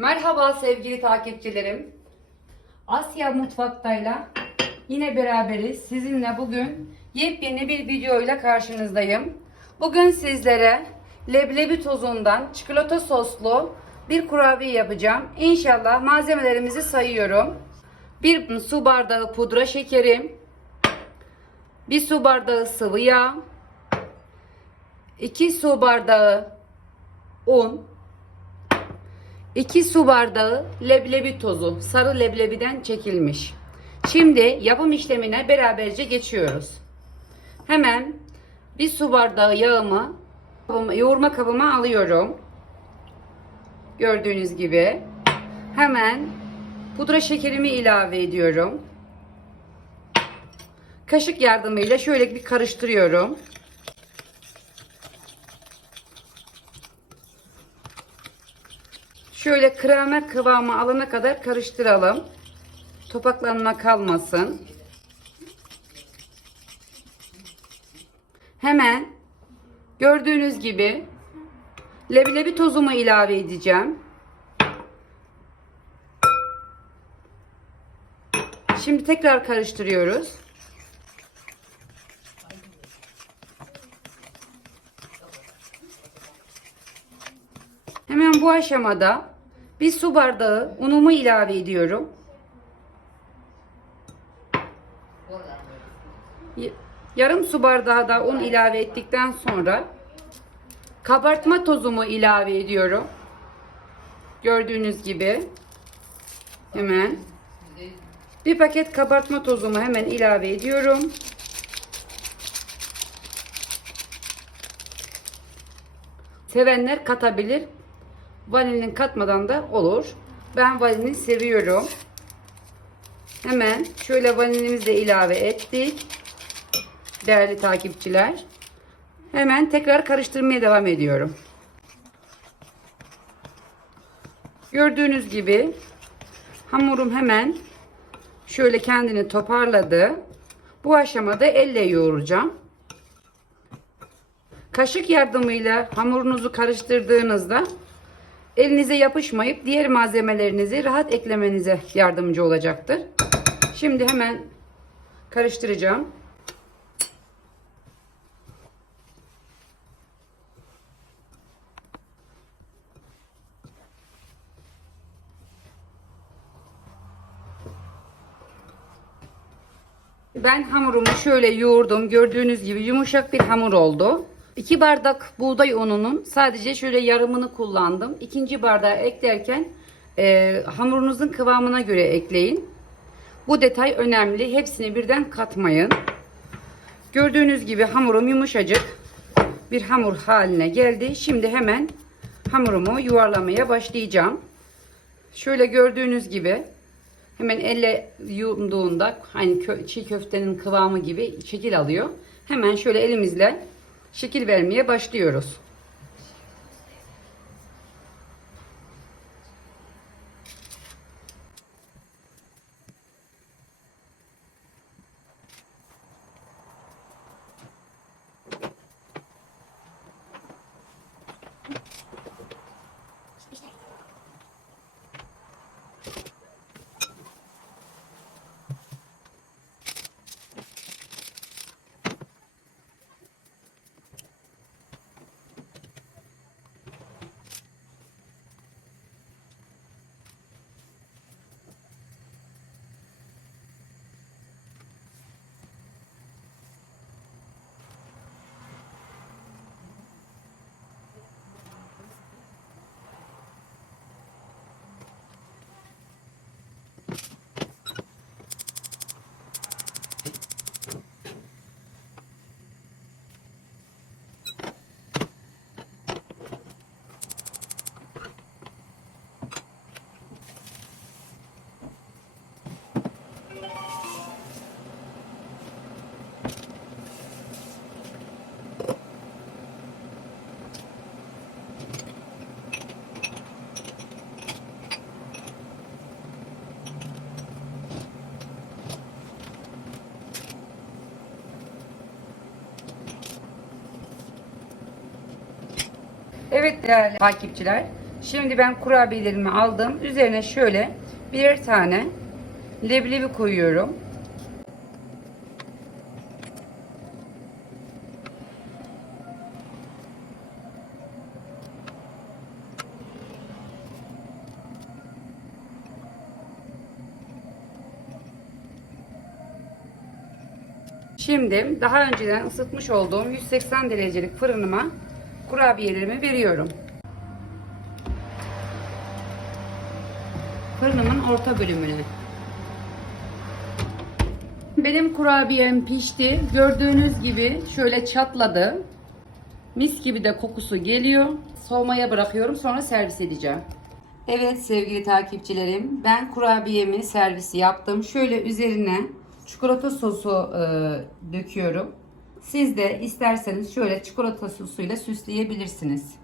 Merhaba sevgili takipçilerim. Asya Mutfaktayla yine beraberiz. Sizinle bugün yepyeni bir videoyla karşınızdayım. Bugün sizlere leblebi tozundan çikolata soslu bir kurabiye yapacağım. İnşallah malzemelerimizi sayıyorum. Bir su bardağı pudra şekerim, bir su bardağı sıvı yağ, 2 su bardağı un, 2 su bardağı leblebi tozu, sarı leblebiden çekilmiş. Şimdi yapım işlemine beraberce geçiyoruz. Hemen bir su bardağı yağımı yoğurma kabıma alıyorum. Gördüğünüz gibi. Hemen pudra şekerimi ilave ediyorum. Kaşık yardımıyla şöyle bir karıştırıyorum. Şöyle krema kıvamı alana kadar karıştıralım. Topaklanma kalmasın. Hemen gördüğünüz gibi leblebi tozumu ilave edeceğim. Şimdi tekrar karıştırıyoruz. Hemen bu aşamada bir su bardağı unumu ilave ediyorum. Yarım su bardağı da un ilave ettikten sonra kabartma tozumu ilave ediyorum. Gördüğünüz gibi hemen bir paket kabartma tozumu hemen ilave ediyorum. Sevenler katabilir. Vanilin katmadan da olur. Ben vanilini seviyorum. Hemen şöyle vanilimizi de ilave ettik. Değerli takipçiler. Hemen tekrar karıştırmaya devam ediyorum. Gördüğünüz gibi hamurum hemen şöyle kendini toparladı. Bu aşamada elle yoğuracağım. Kaşık yardımıyla hamurunuzu karıştırdığınızda elinize yapışmayıp diğer malzemelerinizi rahat eklemenize yardımcı olacaktır. Şimdi hemen karıştıracağım. Ben hamurumu şöyle yoğurdum. Gördüğünüz gibi yumuşak bir hamur oldu. 2 bardak buğday ununun sadece şöyle yarımını kullandım. İkinci bardağı eklerken e, hamurunuzun kıvamına göre ekleyin. Bu detay önemli. Hepsini birden katmayın. Gördüğünüz gibi hamurum yumuşacık bir hamur haline geldi. Şimdi hemen hamurumu yuvarlamaya başlayacağım. Şöyle gördüğünüz gibi hemen elle yumduğunda hani çiğ köftenin kıvamı gibi şekil alıyor. Hemen şöyle elimizle şekil vermeye başlıyoruz. Evet değerli takipçiler. Şimdi ben kurabiyelerimi aldım. Üzerine şöyle birer tane leblebi koyuyorum. Şimdi daha önceden ısıtmış olduğum 180 derecelik fırınıma kurabiyelerimi veriyorum. Fırınımın orta bölümüne. Benim kurabiyem pişti. Gördüğünüz gibi şöyle çatladı. Mis gibi de kokusu geliyor. Soğumaya bırakıyorum sonra servis edeceğim. Evet sevgili takipçilerim ben kurabiyemi servisi yaptım. Şöyle üzerine çikolata sosu e, döküyorum. Siz de isterseniz şöyle çikolata sosuyla süsleyebilirsiniz.